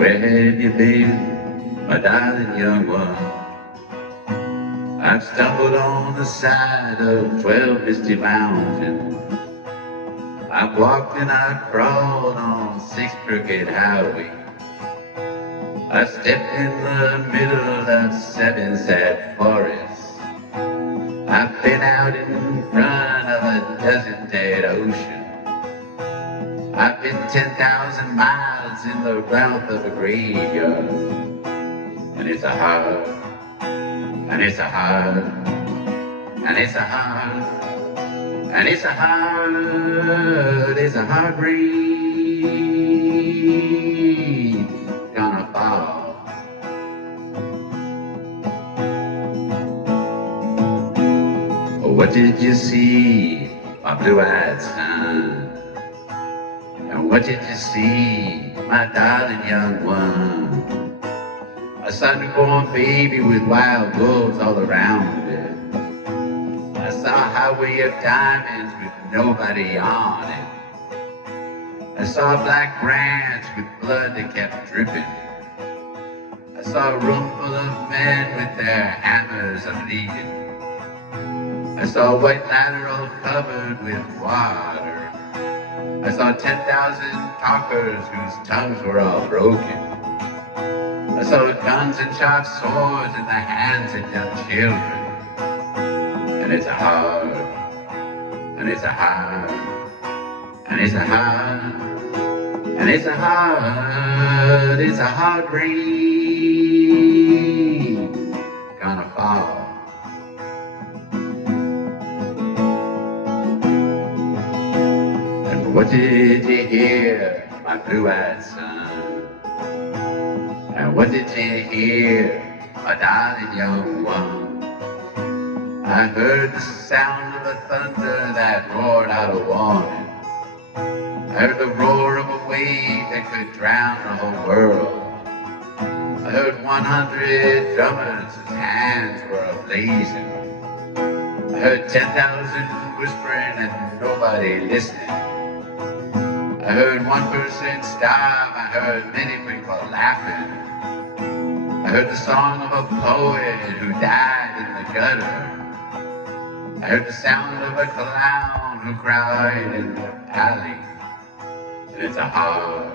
Where have you been, my darling young one? I've stumbled on the side of 12 misty mountains. I've walked and I've crawled on 6 crooked highways. I've stepped in the middle of 7 sad forests. I've been out in front of a dozen dead oceans. I've been 10,000 miles in the mouth of a graveyard. And it's a hard, and it's a hard, and it's a hard, and it's a hard, it's a hard rain gonna fall. What did you see, my blue-eyed son? And what did you see, my darling young one? A sun-born baby with wild wolves all around it. I saw a highway of diamonds with nobody on it. I saw a black branch with blood that kept dripping. I saw a room full of men with their hammers a-bleeding. I saw a white ladder all covered with water. I saw 10,000 talkers whose tongues were all broken. I saw guns and sharp swords in the hands of young children. And it's a hard, and it's a hard, and it's a hard, and it's a hard, it's a hard rain gonna fall. And what did you hear, my blue-eyed son? And what did you hear, my darling young one? I heard the sound of the thunder that roared out a warning. I heard the roar of a wave that could drown the whole world. I heard 100 drummers whose hands were a-blazing. I heard 10,000 whispering and nobody listening. I heard one person starve, I heard many people laughing. I heard the song of a poet who died in the gutter. I heard the sound of a clown who cried in the alley. And it's a hard,